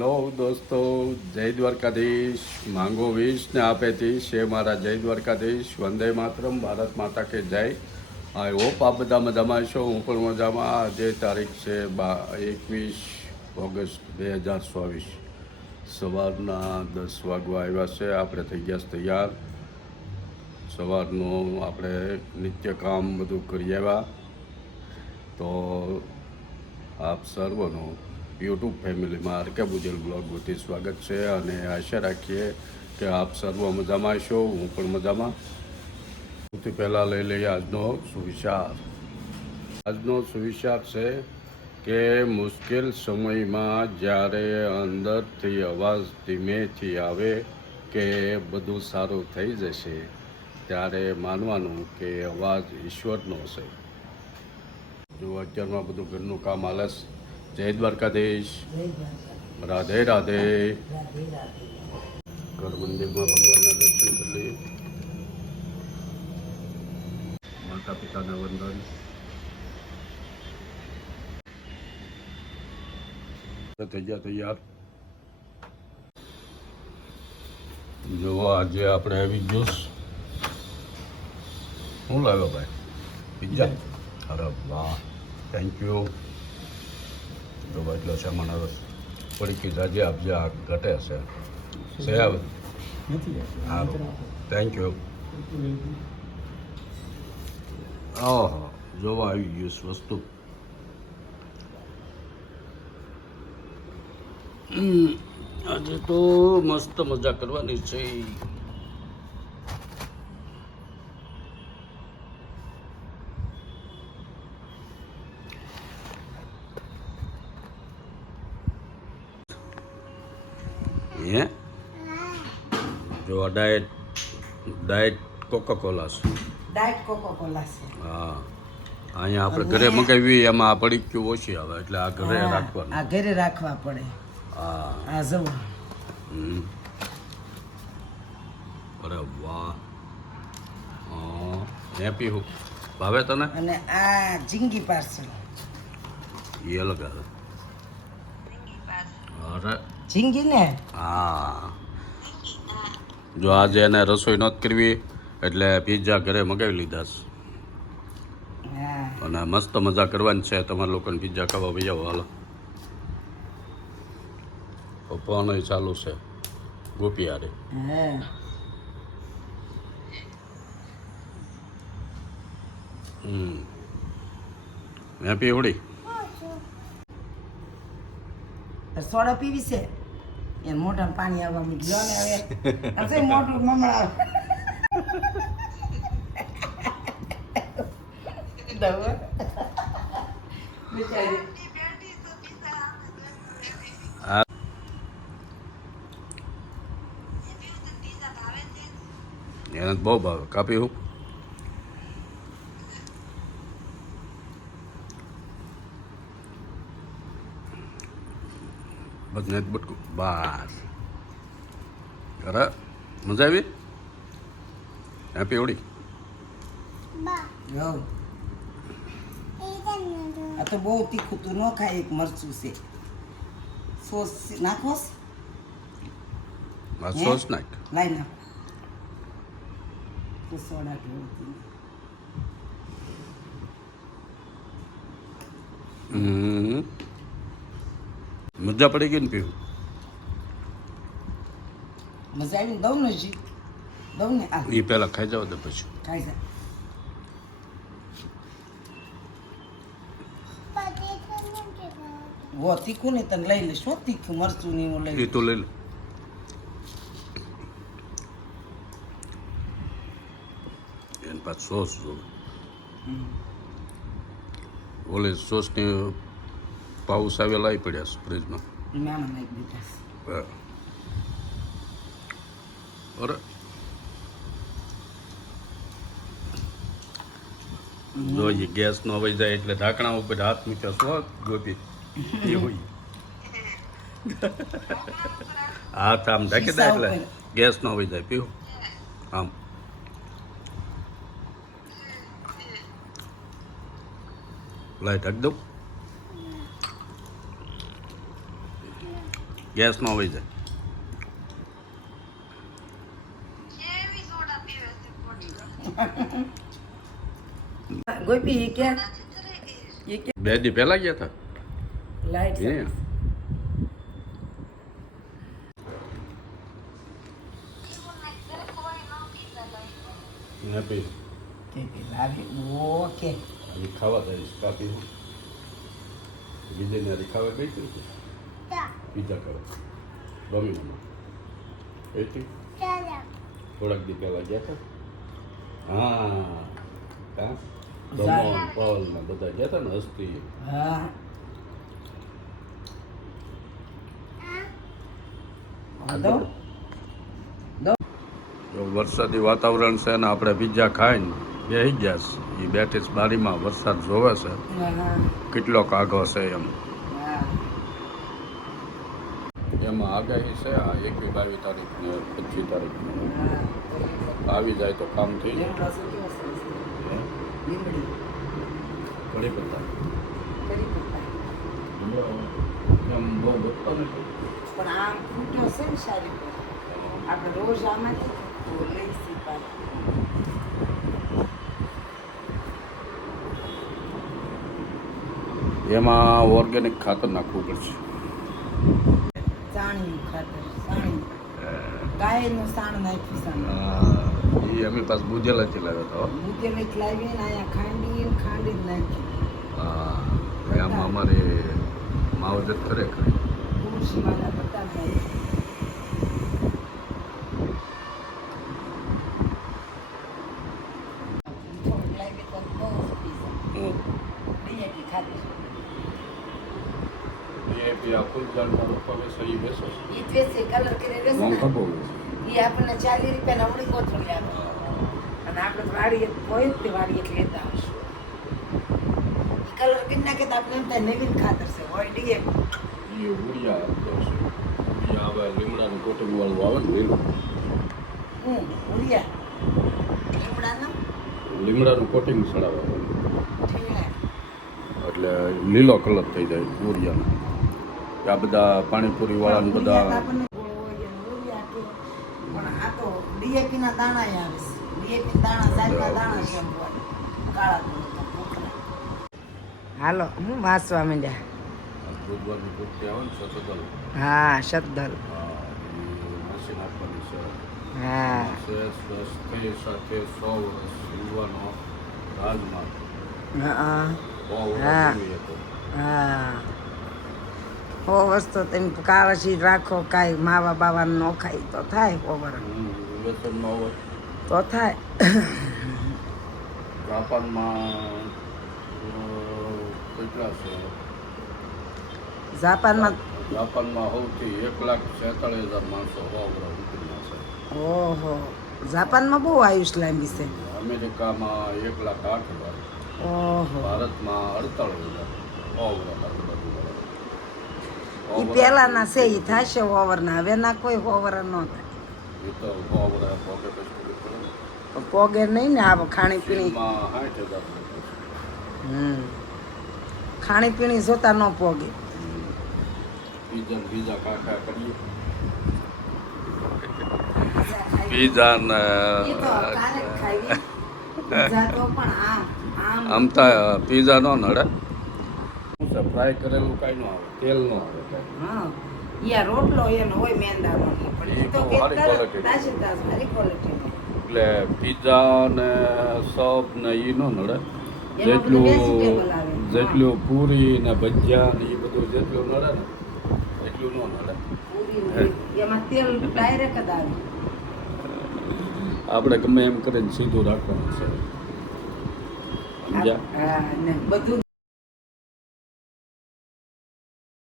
Hello દોસ્તો, જય દ્વારકાધીશ. માંગો વીસ ને આપે ત્રીસ છે મારા જય દ્વારકાધીશ. વંદે માતરમ, ભારત માતા કે જય. આઈ હોપ આ બધા મજામાં છો, હું પણ મજામાં. આજે તારીખ છે 21 ઓગસ્ટ 2024. સવારના 10 વાગવા આવ્યા છે. આપણે થઈ ગયા છે તૈયાર. સવારનું આપણે નિત્ય કામ બધું કરી આવ્યા. તો આપ સર્વનું યુટ્યુબ ફેમિલીમાં આરકે બુજેલ બ્લોગ વતી સ્વાગત છે અને આશા રાખીએ કે આપ સર્વ મજામાં છો, હું પણ મજામાં. સૌથી પહેલાં લઈ લઈએ આજનો સુવિચાર. આજનો સુવિચાર છે કે મુશ્કેલ સમયમાં જ્યારે અંદરથી અવાજ ધીમેથી આવે કે બધું સારું થઈ જશે, ત્યારે માનવાનું કે અવાજ ઈશ્વરનો છે. જો અત્યારમાં બધું ઘરનું કામ હાલે છે. જય દ્વારકાધીશ. રાધે રાધે. ઘર મંદિરમાં ભગવાનના દર્શન કરી લઈએ. માતા પિતાને વંદન. થઈ ગયા તૈયાર. જો આજે આપણે આવી જ્યુસ શું લાવ્યો ભાઈ? પિઝા. અરે વાહ, થેન્ક યુ. જો એટલો સામાન આવે પડી જાજે આપજે, આ ઘટે છે સેવ. સારું, થેન્ક યુ. ઓહો, જોવા આવી ગયું છે વસ્તુ. આજે તો મસ્ત મજા કરવાની છે. હે જો આ ડાયટ કોકા-કોલા છે. ડાયટ કોકા-કોલા છે. હા, અહીંયા આપણે ઘરે મગાવી એમાં આ પડીક્યું ઓછી આવે એટલે આ ઘરે રાખવાનું. આ ઘરે રાખવા પડે. હા, આ જવો. અરે વાહ. હેપી હું ભાવે તને? અને આ ઝીંગી પાર્સલ. એ અલગ આવે. અરે ઝીંગી ને હા, જો આજે એને રસોઈ નહોતી કરવી એટલે પિઝા ઘરે મગાવી લીધા છે. હા, અને મસ્ત મજા કરવાની છે. તમારા લોકોને પિઝા ખાવા ભાઈ આવો હાલો. પપ્પાનો ચાલુ છે ગોપી હારે. હા. હેપી હોળી. સોડા પીવી છે એ મોઢામાં પાણી આવવા મીઠું ને હવે મોટું મમણા એને બહુ ભાવે. કાપી હું બધને બટકું બસ. અરે મજા આવી. હેપી હોળી. આ તો બહુ તીખું તું ન ખાય. એક મરચું છે, સોસ નાખોસ. આ સોસ નાખ. લાઈ નાખો તો સોડા ઢોળતી. મજા પડી ગઈ ને પીવું. મજા આવી. દઉં ને જી દઉં ને. આ એ પહેલાં ખાઈ જાવ તો પછી ખાઈ જા. વો તીખું ને તને લઈ લે. શું તીખું મરચું ને એવું એ લઈ તો લઈ લે. એને પાછું સોસ જોવે. ઓલે સોસની પાઉસ આવેલા આવી પડ્યા છે ફ્રીજમાં. નાના નાખી દીધા. અરે જોઈએ ગેસ નો વહી જાય એટલે ઢાંકણા ઉપર હાથ મૂક્યા છો ગોપી એ હોય. હાથ આમ ઢાંકી દે એટલે ગેસ નો વહી જાય. પીવું આમ લાઈ ઢાંકી દઉં. ગેસ ન હોય જાય. ગોપી એ કે 2 દી પહેલા ગયા હતા. લાઈટ હે હેપી કે લાવી ઓકે અહીં ખાવા જઈશ કાપી બીજે ને ખાવા ગઈ હતી પીઝા ખાવા ડોમિનોમાં એથી થોડાક દી પહેલા ગયા હતા. હા કા દમણ પલ ને બધા ગયા હતા ને હસ્તી. હા દો જો વરસાદી વાતાવરણ છે ને આપણે પીઝા ખાઈને બેસી ગયા છે. એ બેઠી છે બારીમાં વરસાદ જોવે છે હા કેટલો કાઘો છે એમ. હા એમાં આગાહી છે આ 21 22 તારીખ ને 25 તારીખ હા આવી જાય તો કામ થઈ જાય. લીમડો શું કેવો સરસ છે. લીમડી ઘણી બધા કરી પત્તા એમ બહુ વધતો નથી. પણ આમ ફૂટો છે ને સારી આપણે રોજ આમાંથી તો લઈ શીખાય. એમાં ઓર્ગેનિક ખાતર નાખવું પડશે. સાણી ખાતર સાણી ગાયનું સાણ નાખ્યું સાણ એ એમની પાસે બુજેલાથી લાવ્યા હતા હો. મૂકે વેચ લાવી ને અહીંયા ખાંડી જ નાખ્યું હા એમાં અમારે માવજત ખરેખર તુલસી વાળા બધા નાખ્યું. થોડુંક લાવી તો બહુ પી જાય. ડીએપી ખાતર એ આ ફૂલ ઝાડમાં રોપાવે છે એ બેસો છે. ઈ જ વેચે કલર કરી વેચે મોંઘા ને બહુ ઈ આપણને 40 રૂપિયાના ઉડી કોથળી આવે અને આપણે તો વાડીએ હોય જ તે વાડીએ જ લેતા આવશું. ઈ કલર કરી નાખે તો આપણે એમ થાય નવીન ખાતર છે હોય ડીએપી. એ ઉડિયા આપતો છે. ઉડિયા આવે લીમડાનું કોટિંગ વાળું આવે ને લીલું. ઉડિયા લીમડાના લીમડાનું કોટિંગ ચડાવવાનું ઠીક. એટલે લીલો કલર થઈ જાય ઉડિયાનો. આ બધા પાણીપુરી વાળા ને બધા આપણને ગોળ હોય એને ઉડિયા કે પણ આ તો ડીએપી ના દાણા આવે છે. ડીએપી દાણા સાઈડના દાણા છે એમ હોય કાળા તો ભૂખરા. હાલો હું વાંચવા માંડ્યા. બુધવારની પૂર્તિ આવે ને સતદલ હા શબ્દલ એ મશીન આપવાની છે. હા સ્વસ્થ સાથે 100 વર્ષ યુવાનો રાજમાર્ગ હા 100 વર્ષ હા. જોઈએ તો હા હો વસ્તુ તમે કાળજી રાખો કાંઈ માવા બાવા ન ખાય તો થાય ઓવર વ્યસન ન હોય. તો થાય. જાપાનમાં કેટલા છે જાપાનમાં જાપાનમાં સૌથી 1,46,000 માણસો 100 વર્ષ ઉતર્યા છે. ઓહો જાપાનમાં બહુ આયુષ લાંબી છે. અમેરિકામાં 1,08,000 ઓહો ભારતમાં 48,000 એ પહેલાના છે એ થશે ઓવરના હવેના કોઈ ઓવર ન થાય. એ તો 100 વર્ષ પોકે પછી પડે ને. પણ પોગે નહીં ને આ ખાણીપીણી ચીનમાં 60,000 ખાણીપીણી જોતા ન પોગે. પીઝા કાકા કરીએ પીઝા ને એ તો ક્યારેક ખાવી પીઝા તો પણ આમ આમ તો પીઝા નો નડે. ફ્રાય કરેલું કાંઈ ન આવે તેલ ન આવે હા યા રોટલો એનો હોય મેંદાનો પણ એ તો એ બહુ સારી quality. તાજી સારી ક્વોલિટીનો. એટલે પીઝા ને સબ ને એ ન નડે. એમાં બધું vegetable આવે. જેટલું પૂરી ને ભજીયા ને એ બધું જેટલું નડે ને એટલું ન નડે. પૂરી એમાં તેલ ડાયરેક્ટ જ આવે. આપણે ગમે એમ કરીને સીધું રાખવાનું છે સમજ્યા. હા ને બધું